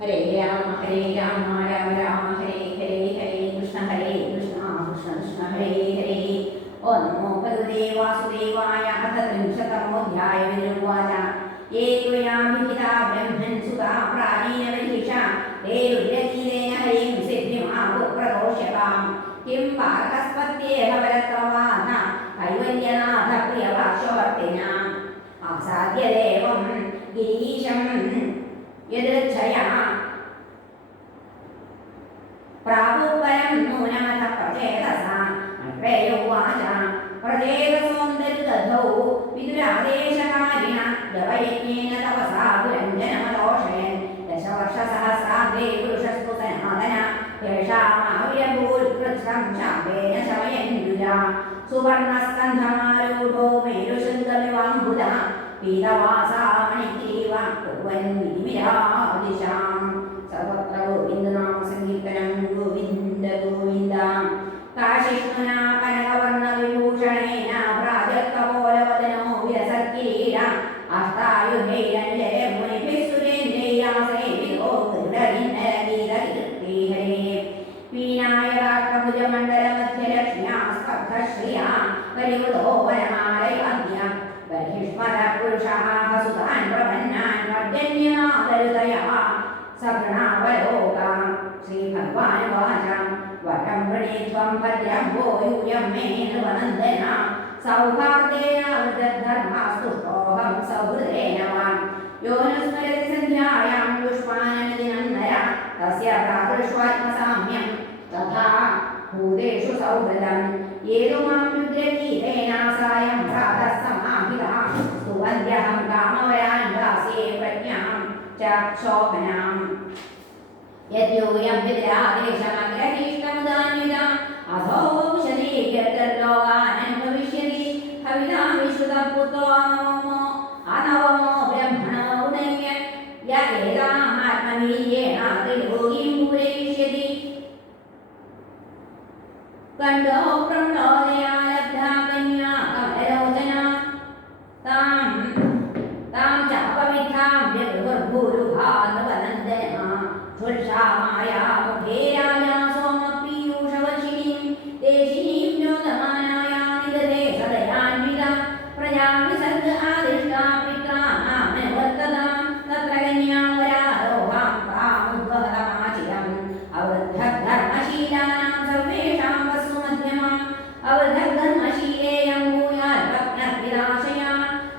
ഹരേ രാമ രാമ രാമ ഹരേ ഹരേ ഹരേ കൃഷ്ണ കൃഷ്ണ കൃഷ്ണ ഹരേ ഹരേ. ഓ നമോ ഭഗവതേ വാസുദേവായ. അഥ ത്രിംശതമോऽധ്യായ. വിനുവാച ഏകയാഭിഹിതാ ബ്രഹ്മൻ സുതാ പ്രാചീനവൽഹിഷ തേ രുദ്രഗീതേന ഹരിം സിദ്ധിമാപ്രദോഷ്യതാം കിം പാർഹസ്പത്യേഹ വരത്രവാദ കൈവല്യനാഥ പ്രിയപാർശ്വവർത്തിനാം ആസാദ്യദേവം ഗിരീശം യദൃച്ഛയാ പ്രാവുപരം നൂനമഥ പ്രചേതസാ. മൈത്രേയോവാച പ്രചേതസോന്തരുദധൗ വിദുരാദേശകാരിണ ജപയജ്ഞേന തപസാ പുരഞ്ജനമദോഷയൻ ദശവർഷസഹസ്രാബ്ദേ പുരുഷസ്തു സനാതന യേഷാമാവിരഭൂൽകൃത്സ്നം ശാപേന ശമയന്യുജ സുവർണസ്കന്ധമാരൂഢോ മേരുശൃംഗമിവാംബുധ പീതവാസാ മണിഗ്രീവ കുർവൻ വിധിമിരാദിശാം. സർവത്ര ഗോവിന്ദനാമ സങ്കീർത്തനം. ഗോവിന്ദ ഗോവിന്ദ. കാശിഷ്ണുനാ കനകവർണ്ണ വിഭൂഷണേന പ്രാജൽകപോലവദനോ വിലസത്കിരീട അഷ്ടായുധൈരഞ്ജയ മുനിഭിः സുരേന്ദ്രൈഃ സേവിതോ ഗരുഡകിന്നരഗീതകീർത്തി ഹരേ. വീണായതാഷ്ടഭുജമണ്ഡലമധ്യലക്ഷ്മ്യാ സ്പർദ്ധശ്രിയാ പരിവൃതോ വനമാലയാദ്യ ബർഹിഷ്മരപുരുഷः ഹസുതാൻ പ്രപന്നാൻ പർജന്യനാദരുതയഃ സഗണാവലോകാം. ശ്രീഭഗവാനുവാച വരം വൃണീത്വം ഭദ്രം ഭോ യൂയം മേ നൃപനന്ദന സൗഹാർദ്ദേനാവൃതധർമാസ്തുഷ്ടോഹം സൗഹൃദേന വാം. യോ ന സ്മരതി സന്ധ്യായാം പുഷ്പാനനദിനം നര തസ്യ പ്രാദൃഷ്വാത്മസാമ്യം തഥാ ഭൂതേഷു സൗഹൃദം. ഏതു മാം രുദ്രഗീതേന സായം പ്രാതഃ സമാഹിതഃ സ്തുവന്ത്യഹം കാമവരാൻ ദാസ്യേ പ്രജ്ഞാം ച ശോഭനാം. യദ്യൂയം വിദ്രാദേശമഗ്രഹീഷ്ടമുദാന്വിതാ അധോ വിശദീകൃതർലോകാനൻ ഭവിഷ്യതി ഹവിതാ വിശ്രുതപുത്രോ അനവമോ ബ്രഹ്മണോ ഉദയ്യ യ ഏതാമാത്മവീര്യേണ ത്രിലോകീം പൂരയിഷ്യതി. കണ്ഠോ പ്രമോദയാ ലബ്ധാ കന്യാ കമലലോചന താം ചാപവിദ്ധാം ജഗുർഭൂരുഹാ നൃപനന്ദന ക്ഷുൽഷാമായാ മുഖേ രാജാ സോമപീയൂഷവശിനീം ദേശിനീം ജ്യോതമാനായാ നിഗതേ സദയാന്വിത പ്രജാ വിസർഗ ആദിഷ്ടാ പിത്രാനാമനുവർത്തതാം തത്ര കന്യാം വരാരോഹാം കാമുദ്വഹതമാചിരം അവൃദ്ധധർമ്മശീലാനാം സർവേഷാം വസ്തു മധ്യമാം അവൃദ്ധധർമ്മശീലേയം ഭൂയാൽ ഭഗ്നർവിനാശയാ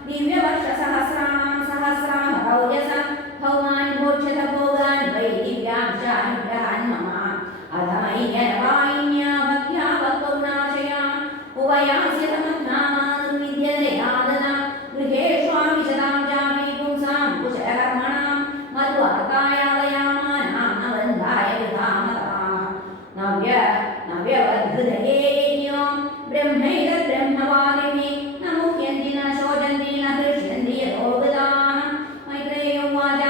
ദിവ്യവർഷസഹസ്രാണാം സഹസ്രാമ ഭൗജസം ഭൗമാൻ ഭോക്ഷ്യത ഭോഗാൻ വൈ ദിവ്യാംശാനുഗ്രഹാൻ മമ അധമൈന്യവായിന്യാ ഭക്യാ ഭക്തൗനാശയാ ഉപയാസ്യതമഗ്നാമാ നിർവിദ്യതയാദതാ ഗൃഹേഷ്വാവിശതാം ചാപി പുംസാം കുശലകർമ്മണാം മദ്വാർത്തായാദയാമാനാം നവന്ധായ വിധാമതാഃ നവ്യവദ്ഹൃദയേ യജ്ഞോ ബ്രഹ്മൈതദ് ബ്രഹ്മവാദിഭിः ന മുഹ്യന്തി ന ശോചന്തി ന ഹൃഷ്യന്തി യഥോഗതാഃ. മൈത്രേയോവാച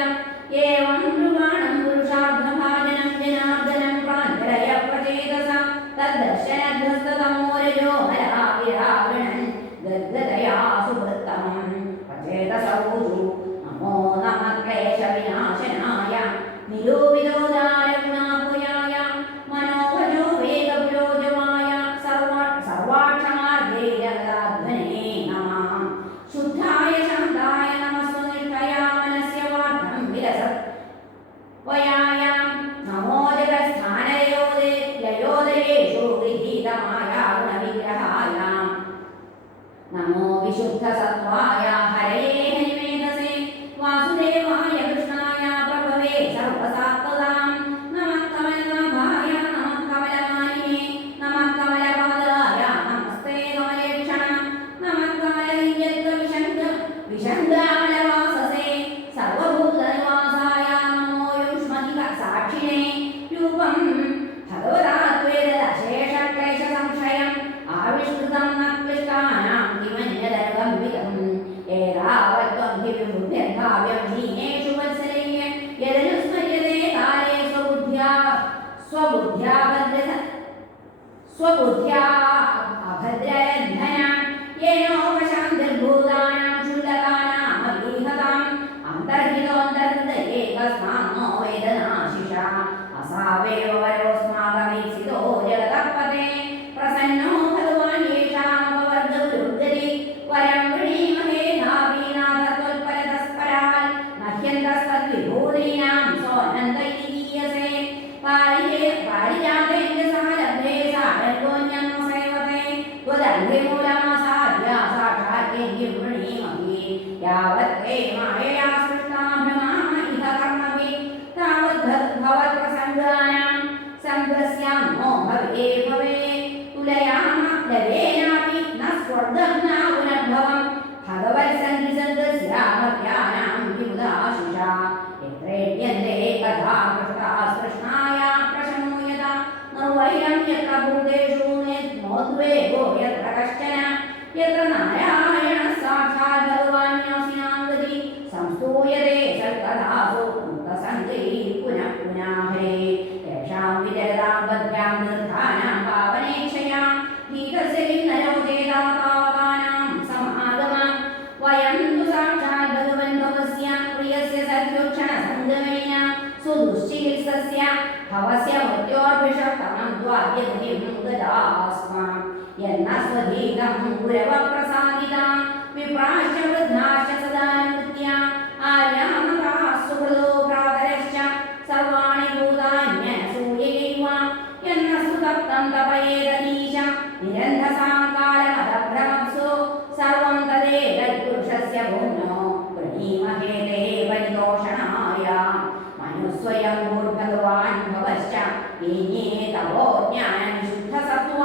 ഏവം നൃപാണം പുരുഷാർത്ഥഭാജനം ജനാർദ്ദനം പ്രാഞ്ജലയ പ്രചേതസ തദ്ദർശനധ്വസ്തതമോരജോ ഹരാവിരാഗണൻ ഗദ്ഗതയാ സുവൃത്തമം പ്രചേതസൗജു നമോ നമഃ ക്ലേശവിനാശനായ നിരൂപിതോദാരഗുണാപുയായ മനോവജോ വേഗപുരോജമായ സർവാക്ഷമാർഗേ ജഗദാധ്വനേ നമഃ. ശുദ്ധായ ശാന്തായ നമസ്തു നിഷ്ഠയാ മനസ്യ വാർദ്ധം വിലസത് വയായാം നമോ ജഗത്സ്ഥാനലയോദയേഷു ഗൃഹീതമായ ഗുണവിഗ്രഹായാം. നമോ വിശുദ്ധസത്വായ ഹരയേ ഹരിമേധസേ വാസുദേവായ കൃഷ്ണായ പ്രഭവേ സർവസാത്വതാം. നമഃ കമലനാഭായ നമഃ കമലമാലിനേ നമഃ കമലപാദായ നമസ്തേ കമലേക്ഷണ നമഃ കമലവിശങ്കാമലവാസസേ സർവഭൂതനിവാസായ നമോ യുഷ്മതി സാക്ഷിണേ. രൂപം ഭഗവതാ ത്വേതദശേഷക്ലേശസംശയം ആവിഷ്കൃതം ന ക്ലിഷ്ടാനാം കിമന്യദനുഗംഭിതം. ഏതാവത്ത്വം ഹി വിബുദ്ധ്യഭാവ്യം ദീനേഷു വത്സലൈഃ യദനുസ്മര്യതേ കാലേ സ്വബുദ്ധ്യാ അഭദ്രരന്ധനാം യേനോപശാന്തിർഭൂതാനാം ക്ഷുല്ലകാനാമവീഹതാം അന്തർഹിതോന്തർഹൃദയേ കസ്മാന്നോ വേദനാ സദ്വിഭൂതീനാം സോനന്തൈരീയസേ പാരിജാതേന്ദ്ര സഹലഭ്യേ സാരംഗോന്യം സേവതേ ത്വദംഘ്രിമൂലമാസാദ്യ സാക്ഷാത്യേന്ദ്രിം വൃണീമഹി യാവത്തേ മായയാ സൃഷ്ടാ ഭ്രമാ ഇഹ കർമ്മഭി താവദ്ഭവത്പ്രസംഗാനാം സംഘസ്യാന്നോ ഭവേ ഭവേ തുലയാമ ലവേനാപി ന സ്വർഗം ന പുനർഭവം ഭഗവത്സംഗിസംഗസ്യാമത്യാനാം വിമുദാശിഷാ യത്രേഡ്യന്തേ കഥാ കൃഷ്ണായ പ്രശമൂയത നിർവൈരം യത്ര ഭൂതേഷു നോദ്വേഗോ യത്ര കശ്ചന യത്ര നാരായണ സാക്ഷാത് ഭഗവാൻ ന്യാസിനാംഗതി സംസ്തൂയതേ സൽകഥാസു മുക്തസംഗൈ പുനഃ പുനഃ ഹരേ തേഷാം വിചരതാം ബദ്ധ്യാം നിർദ്ധാനാം പാവനേച്ഛയാ ഗീതസ്യ കിന്നരോ ചേതാ പാവകാനാം സമാഗമാം വയം തു സാക്ഷാത് ഭഗവൻ ഭവസ്യ പ്രിയസ്യ സത്യുക്ഷണ സംഗമേന സുദുശ്ചികിത്സസ്യ ഭവസ്യ മൃത്യോർഭിഷക്തമം ദ്വാദ്യഗതിം ഗതാസ്മാം യന്ന സ്വധീതം ഗുരവ പ്രസാദിത വിപ്രാശ്ച വൃദ്ധാശ്ച സദാ നിത്യ ആര്യാമതാഃ സുഹൃദോ ഭ്രാതരശ്ച സർവാണി ഭൂതാന്യനസൂയൈവ യന്ന സുതപ്തം തപയേതീശ നിരന്ധസാം കാലമതഭ്രമപ്സു സർവം തദേതത്പുരുഷസ്യ ഭൂമ്നോ വൃണീമഹേ തേ പരിതോഷണായ മനുസ്വയം ഭൂർഭഗവാൻ ഭവശ്ച യേനേ തവോ ജ്ഞാനവിശുദ്ധസത്ത്വ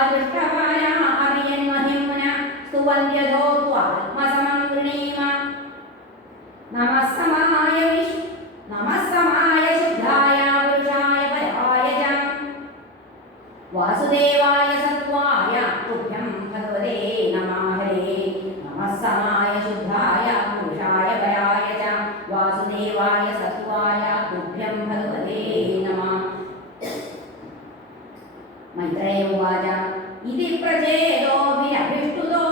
അദൃഷ്ടകാല അവിയന്മഹിംന സ്തുവന്ത്യതോ ത്വാത്മസമം ഗൃണീമ നമസ്സമായ ശുദ്ധായ പുരുഷായ പരായ ച വാസുദേവായ സത്വായ തുഭ്യം ഭഗവതേ നമഃ ഹരേ നമസ്സമായ ശുദ്ധായ പുരുഷായ പരായ ച വാസുദേവായ സത്വായ തുഭ്യം ഭഗവതേ നമഃ മൈത്രേയ ഉവാച ഇതി പ്രചേതോ വിരഭിഷ്ടുതോ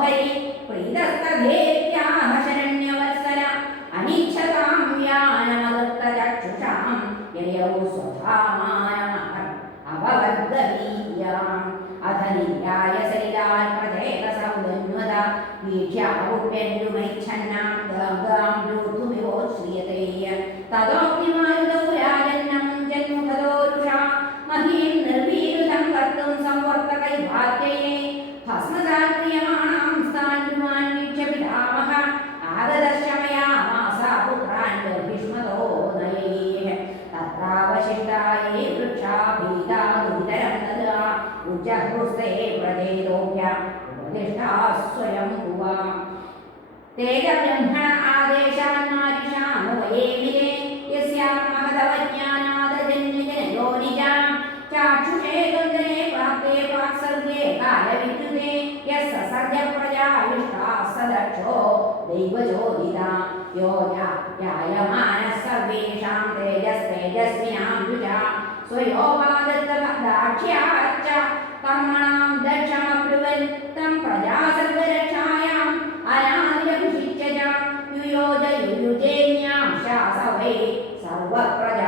ഹരി പ്രീതസ്തധേത്യാഹ ശരണ്യവത്സര അനിച്ഛതാം വ്യാനമദത്തചക്ഷുഷാം യയൗ സ്വധാമാനമഃ അവവർഗവീര്യാം അധ നിര്യായ സരിതാൽ പ്രചേതസൗദന്വത വീക്ഷ്യാവുപ്യന്യുമൈച്ഛന്നാം ഗാം രൂർധുമിവോച്ഛ്രിയതേ തതോക്തിമാരുതൗ രാജന്നമുഞ്ജന്മുഖദോരുഷാ മഹീം നിർവീരുധം കർത്തും സംവർത്തകൈഭാത്യയേ ഭസ്മസാക്രിയമാണാം സ്ഥാൻവാൻ വീക്ഷ്യ പിതാമഹ ആഗതശ്രമയാമാസ പുത്രാൻ ഗർഭിഷ്മതോ നയൈഃ തത്രാവശിഷ്ടായേ വൃക്ഷാ ഭീതാ ദുരിതരം തദാ ഉജ്ജഹൃസ്തേ പ്രചേതോഭ്യ ഉപദിഷ്ടാ സ്വയം ഭുവാ തേജ ബ്രഹ്മണ ആദേശാന്നാരിഷാമുപയേമിരേ യസ്യാം മഹതവജ്ഞാനാദജന്യജനയോനിജാം ചാക്ഷുഷേ ഗന്ധനെ പ്രാപ്തേ പ്രാക്സർഗേ കാലവിദ്യുതേ യസ്സസർജ പ്രജായുഷ്ടാ സദക്ഷോ ദൈവചോദിത യോ യായമാനഃ സർവേഷാം തേജസ്തേജസ്വിനാം ദ്വിജാ സ്വയോപാദത്തദാക്ഷ്യാച്ച കർമ്മണാം ദക്ഷമബ്രുവൻ തം പ്രജാസർഗരക്ഷായാം അനാദിരഭിഷിച്യ യുയോജയുജേന്യാം ശാസവൈ സർവപ്രജാ